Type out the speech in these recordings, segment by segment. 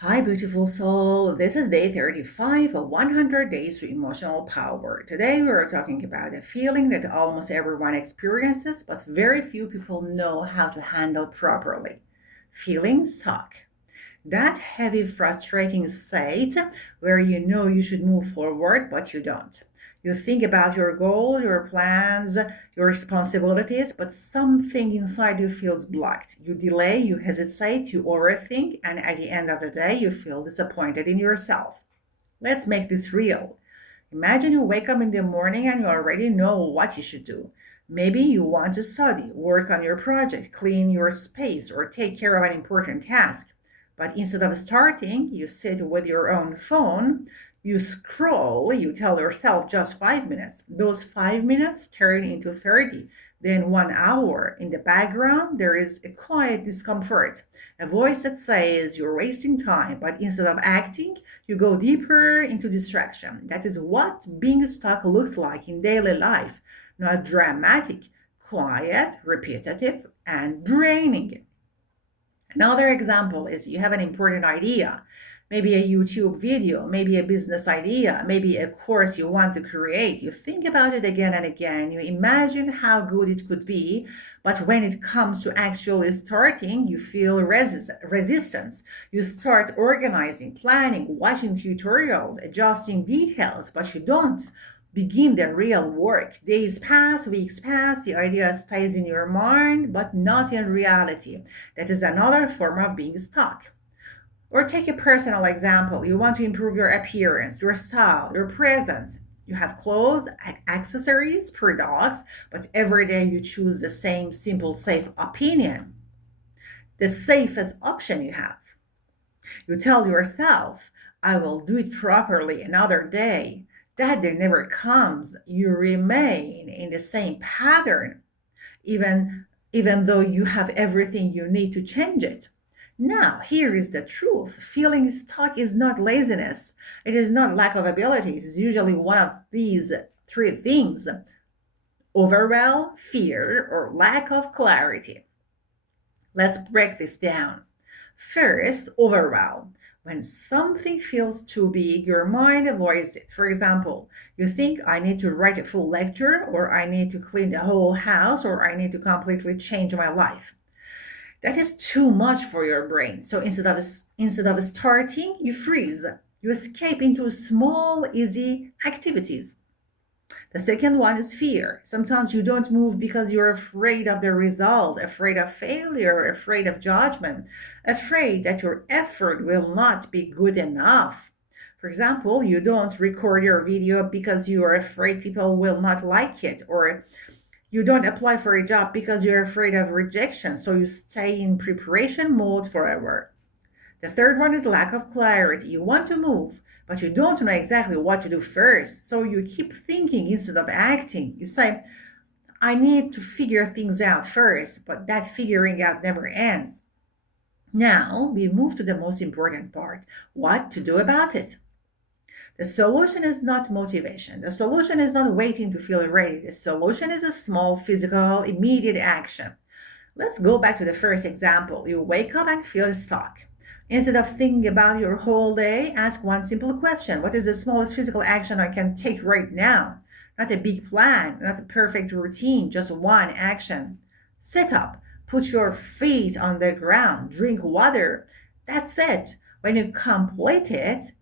Hi, beautiful soul. This is day 35 of 100 Days to Emotional Power. Today, we are talking about a feeling that almost everyone experiences, but very few people know how to handle properly. Feeling stuck. That heavy, frustrating state where you know you should move forward, but you don't. You think about your goal, your plans, your responsibilities, but something inside you feels blocked. You delay, you hesitate, you overthink, and at the end of the day, you feel disappointed in yourself. Let's make this real. Imagine you wake up in the morning and you already know what you should do. Maybe you want to study, work on your project, clean your space, or take care of an important task. But instead of starting, you sit with your own phone, you scroll, you tell yourself just 5 minutes. Those 5 minutes turn into 30, then 1 hour. In the background, there is a quiet discomfort, a voice that says you're wasting time, but instead of acting, you go deeper into distraction. That is what being stuck looks like in daily life. Not dramatic, quiet, repetitive, and draining. Another example is you have an important idea, maybe a YouTube video, maybe a business idea, maybe a course you want to create. You think about it again and again. You imagine how good it could be, but when it comes to actually starting, you feel resistance. You start organizing, planning, watching tutorials, adjusting details, but you don't begin the real work. Days pass, weeks pass, the idea stays in your mind, but not in reality. That is another form of being stuck. Or take a personal example. You want to improve your appearance, your style, your presence. You have clothes, accessories, products, but every day you choose the same simple, safe opinion, the safest option you have. You tell yourself, I will do it properly another day. That day never comes. You remain in the same pattern, even, even though you have everything you need to change it. Now, here is the truth. Feeling stuck is not laziness. It is not lack of abilities. It's usually one of these three things: overwhelm, fear, or lack of clarity. Let's break this down. First, overwhelm. When something feels too big, your mind avoids it. For example, you think, I need to write a full lecture, or I need to clean the whole house, or I need to completely change my life. That is too much for your brain. So instead of starting, you freeze. You escape into small, easy activities. The second one is fear. Sometimes you don't move because you're afraid of the result, afraid of failure, afraid of judgment, afraid that your effort will not be good enough. For example, you don't record your video because you are afraid people will not like it, or you don't apply for a job because you're afraid of rejection, so you stay in preparation mode forever. The third one is lack of clarity. You want to move, but you don't know exactly what to do first. So you keep thinking instead of acting. You say, I need to figure things out first, but that figuring out never ends. Now we move to the most important part: what to do about it. The solution is not motivation. The solution is not waiting to feel ready. The solution is a small, physical, immediate action. Let's go back to the first example. You wake up and feel stuck. Instead of thinking about your whole day, ask one simple question: what is the smallest physical action I can take right now? Not a big plan, not a perfect routine, just one action. Sit up, put your feet on the ground, drink water. That's it. When you complete it,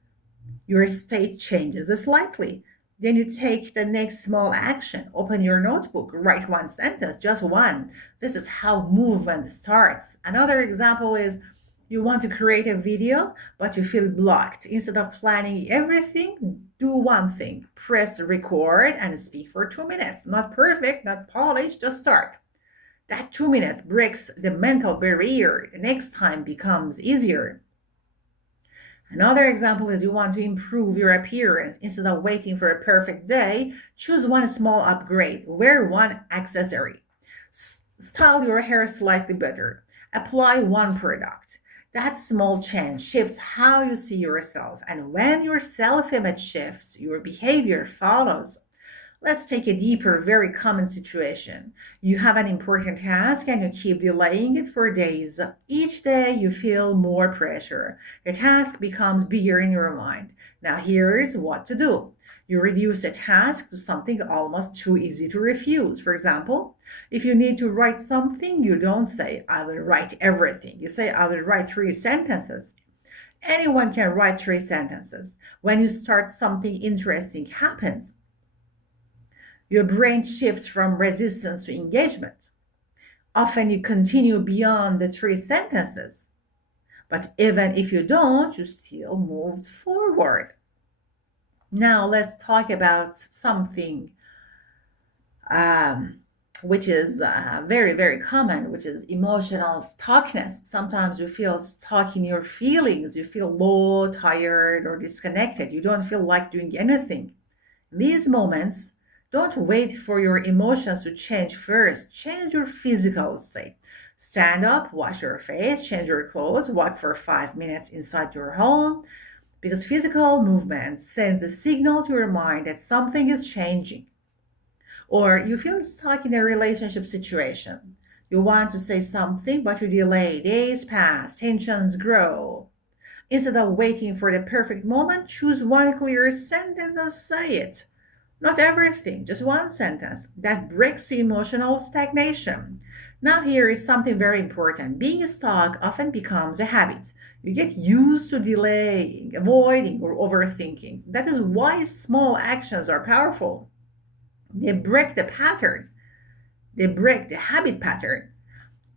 your state changes slightly. Then you take the next small action. Open your notebook, write one sentence, just one. This is how movement starts. Another example is you want to create a video, but you feel blocked. Instead of planning everything, do one thing: press record and speak for 2 minutes. Not perfect, not polished, just start. That 2 minutes breaks the mental barrier. The next time becomes easier. Another example is you want to improve your appearance. Instead of waiting for a perfect day, choose one small upgrade. Wear one accessory. Style your hair slightly better. Apply one product. That small change shifts how you see yourself. And when your self image shifts, your behavior follows. Let's take a deeper, very common situation. You have an important task and you keep delaying it for days. Each day you feel more pressure. The task becomes bigger in your mind. Now, here's what to do. You reduce the task to something almost too easy to refuse. For example, if you need to write something, you don't say, I will write everything. You say, I will write 3 sentences. Anyone can write 3 sentences. When you start, something interesting happens. Your brain shifts from resistance to engagement. Often you continue beyond the 3 sentences. But even if you don't, you still moved forward. Now let's talk about something which is very, very common, which is emotional stuckness. Sometimes you feel stuck in your feelings. You feel low, tired, or disconnected. You don't feel like doing anything. In these moments, don't wait for your emotions to change first. Change your physical state. Stand up, wash your face, change your clothes, walk for 5 minutes inside your home, because physical movement sends a signal to your mind that something is changing. Or you feel stuck in a relationship situation. You want to say something, but you delay. Days pass, tensions grow. Instead of waiting for the perfect moment, choose one clear sentence and say it. Not everything, just one sentence. That breaks the emotional stagnation. Now, here is something very important. Being stuck often becomes a habit. You get used to delaying, avoiding, or overthinking. That is why small actions are powerful. They break the pattern, they break the habit pattern.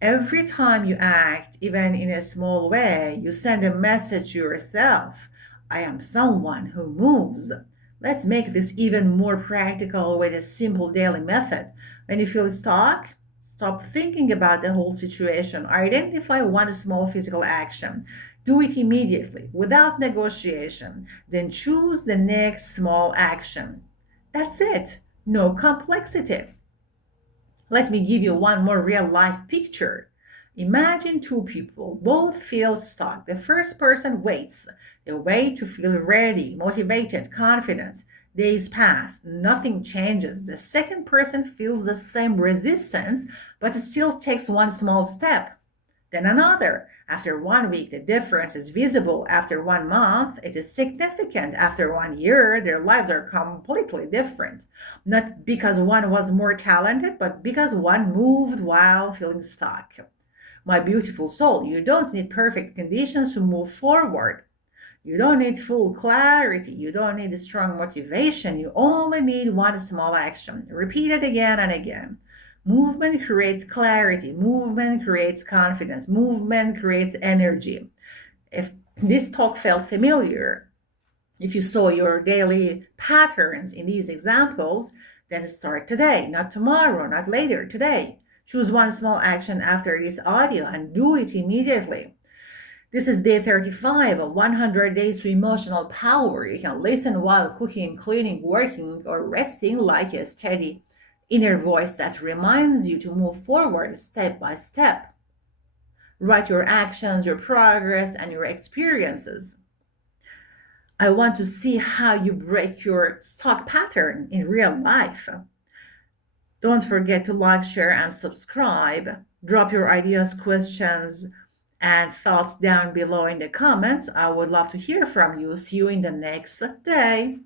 Every time you act, even in a small way, you send a message to yourself. I am someone who moves. Let's make this even more practical with a simple daily method. When you feel stuck, stop thinking about the whole situation. Identify one small physical action. Do it immediately, without negotiation. Then choose the next small action. That's it. No complexity. Let me give you one more real life picture. Imagine two people, both feel stuck. The first person waits. They wait to feel ready, motivated, confident. Days pass, nothing changes. The second person feels the same resistance, but still takes one small step. Then another. After 1 week, the difference is visible. After 1 month, it is significant. After 1 year, their lives are completely different. Not because one was more talented, but because one moved while feeling stuck. My beautiful soul, you don't need perfect conditions to move forward. You don't need full clarity. You don't need strong motivation. You only need one small action. Repeat it again and again. Movement creates clarity. Movement creates confidence. Movement creates energy. If this talk felt familiar, if you saw your daily patterns in these examples, then start today, not tomorrow, not later, today. Choose one small action after this audio and do it immediately. This is day 35 of 100 Days to Emotional Power. You can listen while cooking, cleaning, working, or resting like a steady inner voice that reminds you to move forward step by step. Write your actions, your progress, and your experiences. I want to see how you break your stuck pattern in real life. Don't forget to like, share, and subscribe. Drop your ideas, questions, and thoughts down below in the comments. I would love to hear from you. See you in the next day.